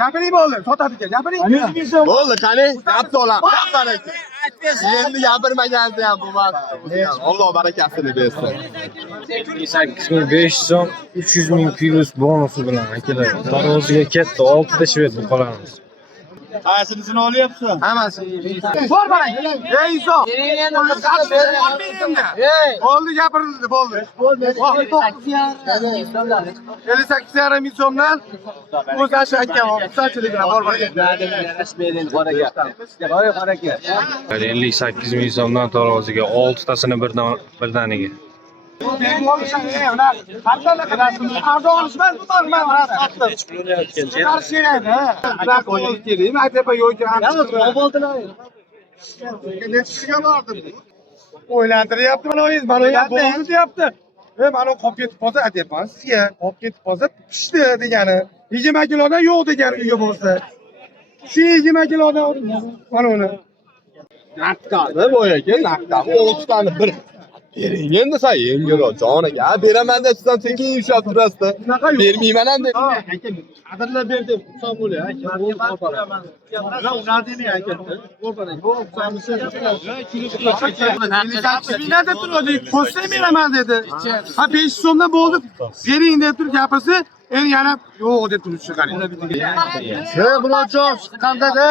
Gapiring bo'ldi, sotadigan. Gapiring. Bo'ldi, qani? Gapni olam. Baraka. Endi gapirmagansiz ham bo'lmasdi. Alloh barakasini bersin. 8500 so'm 300 ming plus bonusi bilan akalar. Taroziga ketdi, 6 ta shved qolamiz. Qaysinisini olyapsan? Hammasi. Bor baraka. Ey inson. Bo'ldi, gapirildi, bo'ldi. 58,5 ming so'mdan o'zi shu aytgan xursandchilik bilan bor baraka. 58 ming so'mdan taroziga 6 tasini birdaniga. O'ylantiryapti mana o'zingiz, mana bo'ldi deyapti. Mana qolib ketib qolsa, aytyapman sizga, qolib ketib qolsa pishdi degani. 20 kilodan yo'q degani uyga borsa. Shu 20 kilodan mana uni. Naqdmi boyagi? Naqdmi 6 tani bir. Bering endi sen yengilroq jon aka. Beraman debsan sekin ushlab turasizda. Bermayman ham deb. Qadrlab ber deb son bo'lar aka. Ular demay aka. Deb turadi. Qo'shsa beraman dedi. Ha 500 so'mdan bo'ldi. Bering deb turib gapirsa, endi yana yo'q deb turibdi qani. Birocho chiqqanda-da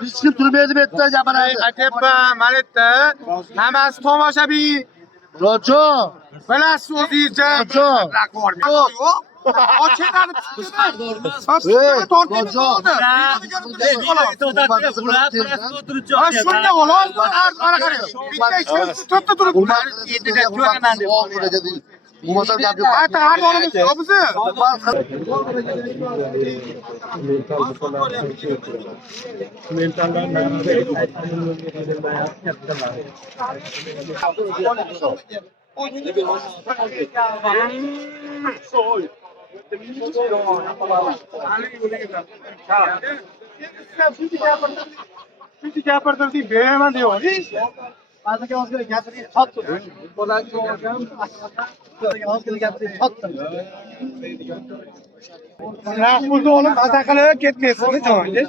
hech kim turmaydi bu yerda gapiradi. Aytyapman, mana yerda hammasi tomoshabin. Birocho, Bilasiz o'zingizcha. Yo'q. Ochiladi. Tortib bo'ldi. Shunda xolos, ana qarang. Bitta ishimiz to'rtta turibdi. Bo'lmasa gap yo'q. Ayta har doimiz bizni. Shuncha gapirtirdik, beraman deyapsiz. Bazıca ozgina gapiring sotdim. Qo'ldan olgan, ozgina gapiring sotdim. Rahmulni olib maza qilib ketmaysiz, joningiz.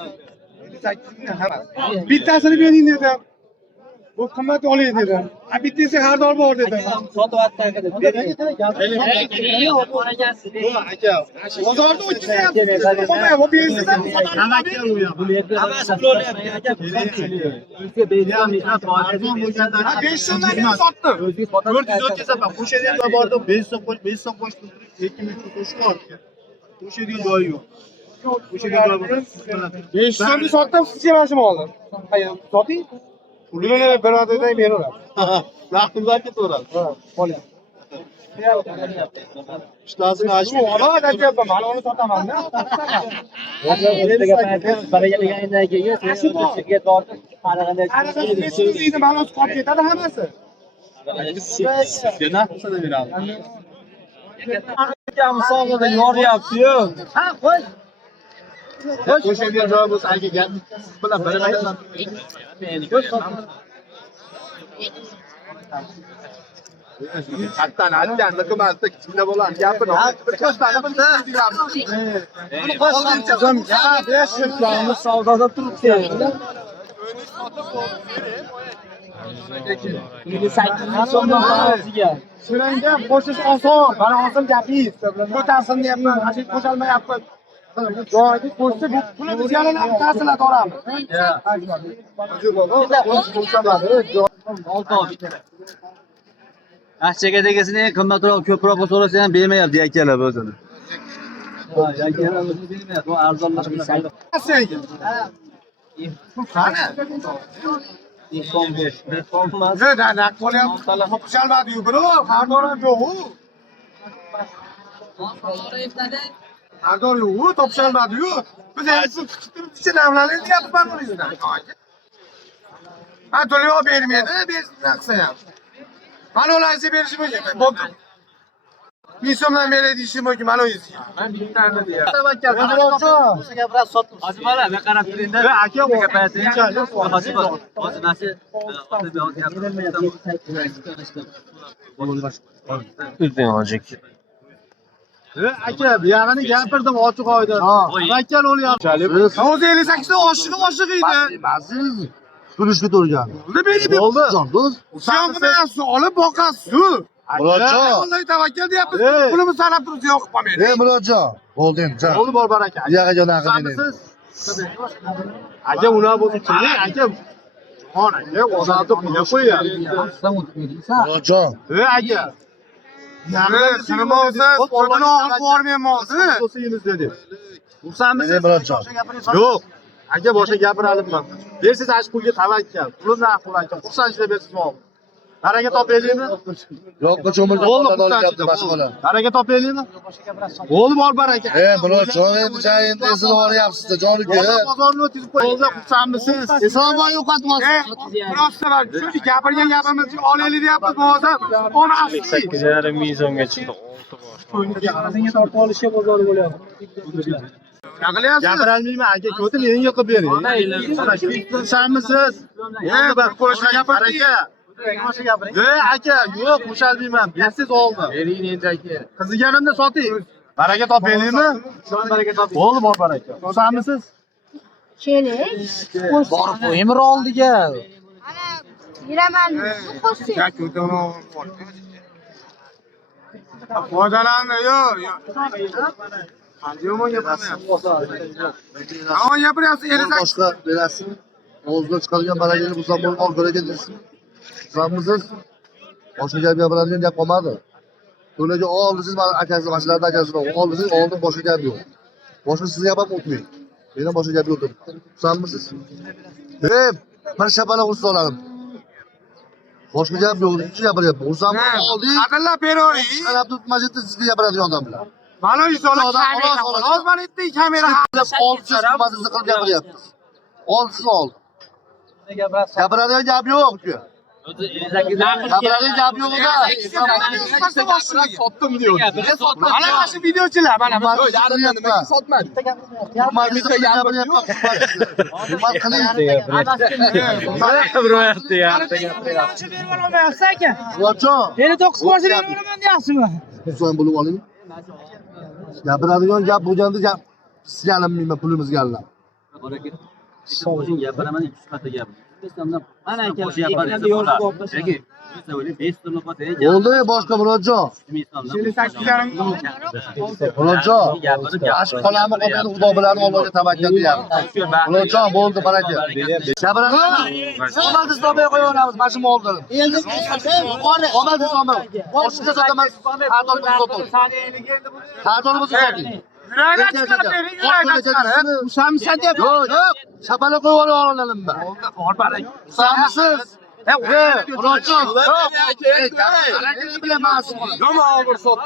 Bittasini bering dedim. Bu qimmat oling dedim. Bittasi har doim bor dedim. Sotyapti aka deb. Aka, bozorda o'tmayapti. Bu bersiz ham Hammasi bo'lyapti aka. O'zga bergan mehnat foydasi bo'lganda 5 so'mdan sotdim. 400 o'tkazaman. O'sha yerga bordim, 5 so'm qo'shdim. 2 ming qo'shib oldim. O'sha yerga joyi yo'q. O'sha yerga joyi bor. 5 so'mni sotdim, sizga mana shuni oldim. Soting. Pulini birodardan beraver. Vaqtimizdan ketaveradi. Qo'ying. Ishtasini ochib, Mana aytyapman, mana uni sotaman-da. Baragandan keyin sizga tortib qaraganda Sizning mana o'zi qolib ketadi hammasi. yana qilsa beradi. aka misolida yoryapti-yu. Ha, qo'y. O'sha yerga joyi bo'lsa aka gap bilan beraman. Hattan aytganda qilmasda kichkina bo'ladi. Gapini bir qo'shlarni bildi. Buni qo'shdim. Ya, 500 so'mni savdoda turibdi. 8 so'mdan o'ziga. Shiranga qo'shish oson, mana hozir gapingiz. Ko'tarsin deyapman, hech qo'shalmayapti. Joyga qo'shsa bu pulni biz yana ta'sirlab olamiz. Ashchaga degasini qimmatroq, ko'proq so'rasa ham bermayapti akalar o'zini. Ha, akalar o'zini bermayapti. Bu arzonlashib saydo. Qani? 15. Olmaz. Da qo'lyapti. Qo'shalmadi-yu, bro. Xardor ham yo'q-ku. Xardor yo'q-ku, topshalmadi-yu. Biz endi kichik namlarni deyapman o'zingizdan. Ha, to'lov bermaydi, bersin qilsa ham. Mana ularga berishi mumkin. Bo'pti. 1 so'mdan beradi deyishim mumkin mana o'zingizga. Men bittani deyapman. Tavakkal. O'shaga biroz sotdim. Hozir mana men qarab turingda. Aka bu gapaytingchi. Hozir nasi O'zing hojik. Aka, bu yog'ini gapirdim ochiq oydin. Tavakkal o'lyapti. O'zi 58 da oshiq edi. Siz turishga turgan. Uni berib Bo'ldi. Jon do'st. Sen bilan su olib boqasiz. Murodjon. Alloh tavakkal deyapmiz. Pulimizni sanab turibsiz yo'q qolmaydi. Murodjon. Bo'ldi endi. jon. Bo'ldi bor baraka. Bu yoqqa jon aql bering. Aka unaqa bo'lsa keling, aka. Jahon aka, odamni qo'ya qo'yadi. Murodjon. Aka. Nima olsa, pulini olib bormayapmiz. Do'stingiz dedi. Xursandmisiz? Mene Murodjon. Yo'q. Aka boshqa gapiralimman. Bersiz ash pulga tavakkal. Pulni aql aka. Xursandchilar bersiz olib. Baraka topaylikmi? Yo'qqa cho'milib Bo'ldi, qolyapti xursandchilar. boshqalar. Baraka topaylikmi? Bo'ldi bor baraka. Murodjon endi joy endi esini olyapsiz-da joniga. Bozorni o'tkazib qo'ying. Bo'ldi, xursandmisiz? Eson yo'qotmoqsiz. Biroz sabab, chunki gapirgan gapimizni olaylik deyapmiz, bo'lsa, ona asli. 8,5 ming so'mga chiqdi. 6 bosh. Gapirolmayman aka, ko'tin eng yoqib bering. Xursandmisiz? Endi bak, qo'shni gapirdik. Aka, yo'q, qo'shalmayman. Bersiz oldi. Bering endi aka. Qiziganimni soting. Baraka topaylikmi? Bo'ldi, bor baraka. Xursandmisiz? Keling. Borib qo'yim oldiga. Ana, yuraman. Qo'shing. Foydalanma, yo'q. Yomon gapiryapsiz, Boshqa berasiz. O'zidan chiqargan baragini bu zamon ol baraga deysiz. Zamsiz. Boshqa gap gapiradigan gap qolmadi. To'laga oldingiz mana akasi, mashalarda akasi oldingiz, oldin boshqa gap yo'q. Boshqa siz gap ham o'tmang. Meni boshqa gap yo'q. Tushunmisiz? Bir shapala ursa olarim. Boshqa gap yo'q. Ikki gapiryapman. Ursam oldik. Adalla Peroni. Qarab turibmajitda sizga gapiradigan odam bilan. Mana isola kamera. Hozir aytdi kamera. Olsiz mazisi qilib gapiryapsiz. Olsiz ol. Gapiradigan gap yo'q ku. Gapiradigan gap yo'q eda. Sotdim diyor. Mana shu videochilar, mana Sotmadi. Mazisi gapiryapman. Hurmat qiling. Ro'yapti ya. Murodjon. Beni 9 borsa berib olaman deyapsizmi? So'ng bo'lib oling. Gapiradigan gap bo'lganda gap sizgalanmayman pulimiz gallar. Gapiraman 2 marta gap. Ana aka, ekranda yozib qo'yapsiz. Aka, siz o'ylang 5 so'mlik bo'lsa, Bo'ldi boshqa Murodjon. Murodjon. Ash qolami qolgan xudo bilan Allohga tavakkal deyapti. Murodjon bo'ldi baraka. Gapiradigan. Omadingizni olmay qo'yaveramiz mashina oldim. Endi omadingizni olmay. Boshqa sotaman. Xatolimizni soting. Xatolimizni soting. Yuraylar chiqarib bering, yuraylar chiqarib. Usamsan deb. Yo'q. Shapala qo'yib olaman ben. Bor baraka. Usamsiz. Murodjon. Yomon og'ir sot.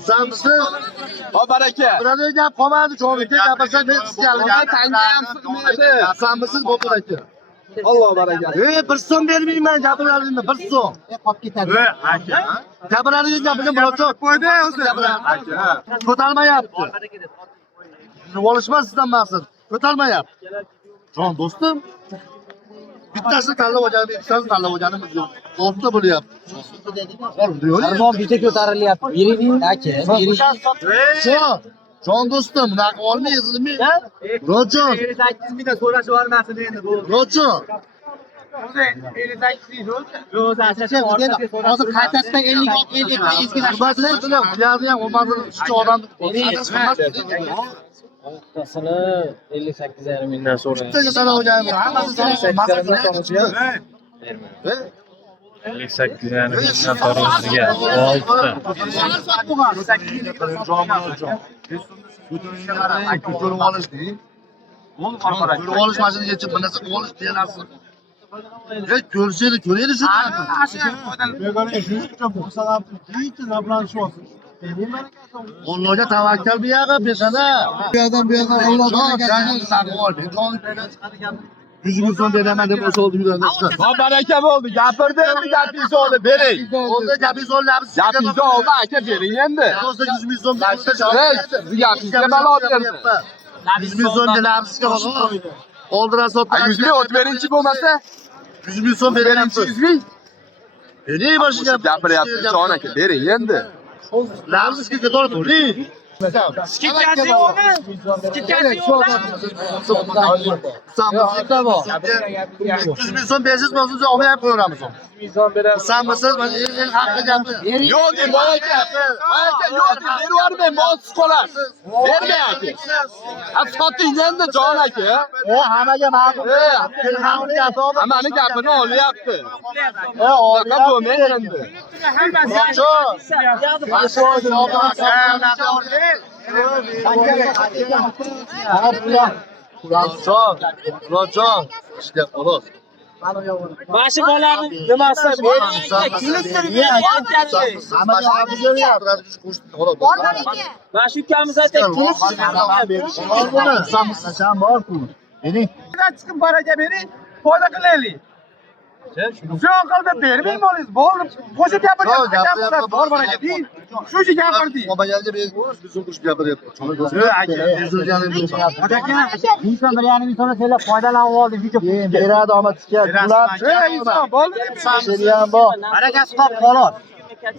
Usamsiz. Ho'p baraka. Bularga gap qolmadi jo'nga gapirsa men sizga tanga ham sig'maydi. Usamsiz bu baraka. Alloh baraka. Bir so'm bermayman gapiraringmi? Bir so'm. Qolib ketadi. Aka. Gapiraringiz gapini Murodjon. Qo'ydi o'zi. Aka. Ko'tarmayapti. Olishmas sizdan maqsad. Ko'tarmayapti. Jon do'stim. Bittasini tanlab olganim, ikkitasini tanlab olganimiz yo'q. O'rta bo'lyapti. Armon bitta ko'tarilyapti. Bering aka, bering. Jon do'stim, bunaqa olmaysizmi? Murodjon. 58 mingdan so'rashib olmasin endi bu. Murodjon. O'zi 58 deydi o'zi. Hozir qaytasidan 50 Hurmatli bilan bularni ham omadini uch odamni O'rtasini 58,5 mingdan so'rayman. bittaga sanab olganim. Hammasi Bermayman. 58,5 mingdan tarozisiga 6 ko'rib olishdi. Ko'rib olish mashinaga yechib bir narsa olish deyapsiz. Ko'rishaylik, ko'raylik shuni. Allohga tavakkal bu yoqqa besada. Bu yerdan Allohga 100 ming so'm beraman deb o'sha oldi yuradi. Ho'p baraka bo'ldi. Gapirdi endi gapingizni oldi, bering. Oldi gapingizni olyapsiz. Gapingizni oldi aka, bering endi. O'zda 100 ming so'm Siz gapingizga balo berdi. 100 ming so'm beramizga oldira sotdi. 100 ming o't beringchi bo'lmasa, 100 ming so'm beraman. 100 ming. Beni başıga gapiryapti jon aka, bering endi. Ramzizga to'g'ri bo'ling. Skidkasi yo'qmi? Skidkasi yo'qmi? 300 ming so'm bersiz, biz olmayap qo'yamiz. Sanmisiz, mana el haqqa gapir. Yo'q deb aka. Aka yo'q deb berib yubormang, molsiz qolasiz. Bermang aka. Soting endi jon aka. Hammaga ma'qul. Hammani gapini olyapti. Bunaqa bo'lmang endi. Murodjon, ishga xolos. Bashi bolani nimasi bering. Borman aka. Mana shu ukamiz aytdi, chiqib baraka bering, foyda qilaylik. Shu aqlda bermang bolingiz, bo'ldi. Qo'shib gapiryapsiz, bor baraka deying. Shu ish gapirding. Olmaganiga biz qo'shib gapiryapmiz. inson 1,5 ming so'm senlar foydalanib oldi, video Beradi omadga. Inson, bo'ldi. Seriyam bor. barakasi qolib qoladi.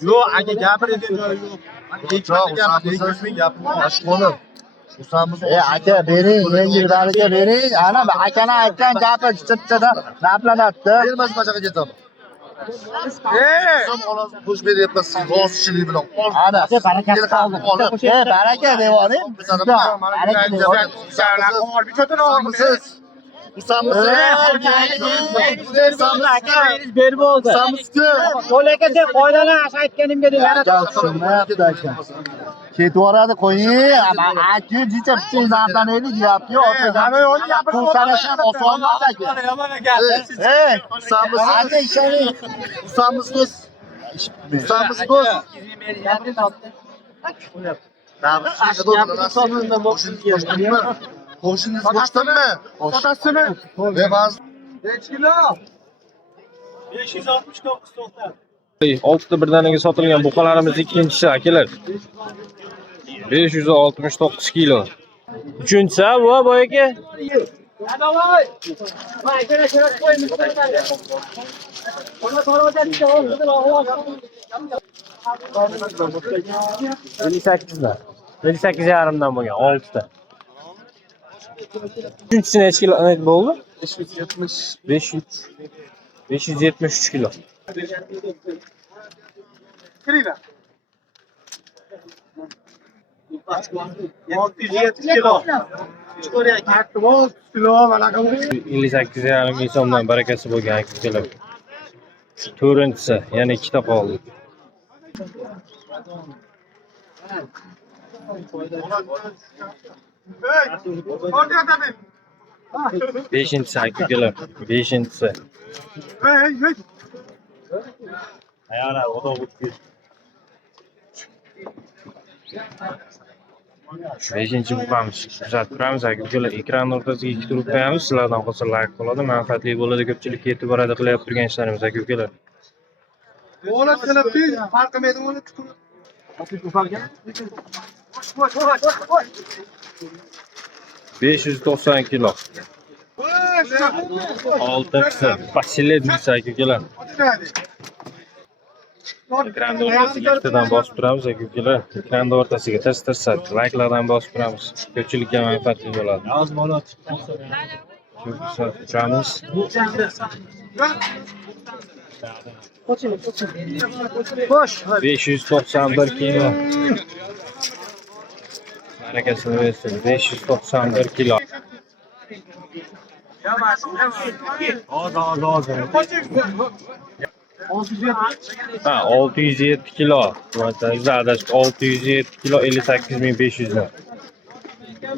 Yo'q aka gapiradigan joyi yo'q. Mashg'ulum. Aka bering, yengil baraka bering. Ana akani aytgan gapi chipchada gaplanadi. Bermas boshqa ketaman. Qo'sh beryapmiz, rozichilik bilan. Ana barakasi qoldi. Baraka devoring. Berib oldi. Qo'l aka sen foydalanish aytganimga deb yana Ketvoradi qo'ying. Aka jicha picha zaplanaylik deyapti. Ana yo'lni gapirib Bu sanasham oson emas aka. Aka ishoning. Usamisiz. Usamisiz. Qo'shingiz bo'shdimi? Otasimi? Emas. Necha kilo? 6 birdaniga sotilgan buqalarimiz ikkinchisi akalar. 569 kilo. Uchinchisi bu boyagi. Elli sakkiz yarimdan bo'lgan 6 ta. Uchinchisi necha kilo bo'ldi? 573 kilo. Kiringlar. 58 yarim ming so'mdan barakasi bo'lgan akalar. To'rtinchisi yana ikkita qoldi. Beshinchisi akalar. Beshinchisi. Beshinchi buqamiz. Kuzatib turamiz akalar. Ekran o'rtasiga ikkita urib qo'yamiz. Sizlardan qolsa like bo'ladi, manfaatli bo'ladi. Ko'pchilikka yetib boradi qilyapti turgan ishlarimiz akalar. O'la tilibdi, farqimaydi o'la chuqur. 590 kilo. Oltinchisi Pasiledniy akalar. Ekranda o'rtasiga ikkitadan bosib turamiz akalar. Ekranda o'rtasiga tirsa likelardan bosib turamiz. Ko'pchilikka manfaatli bo'ladi. Uchamiz. 591 kilo. Barakasini bersin. 591 kilo. Ha, 607 kilo. Adashib 607 kilo 58.500 dan.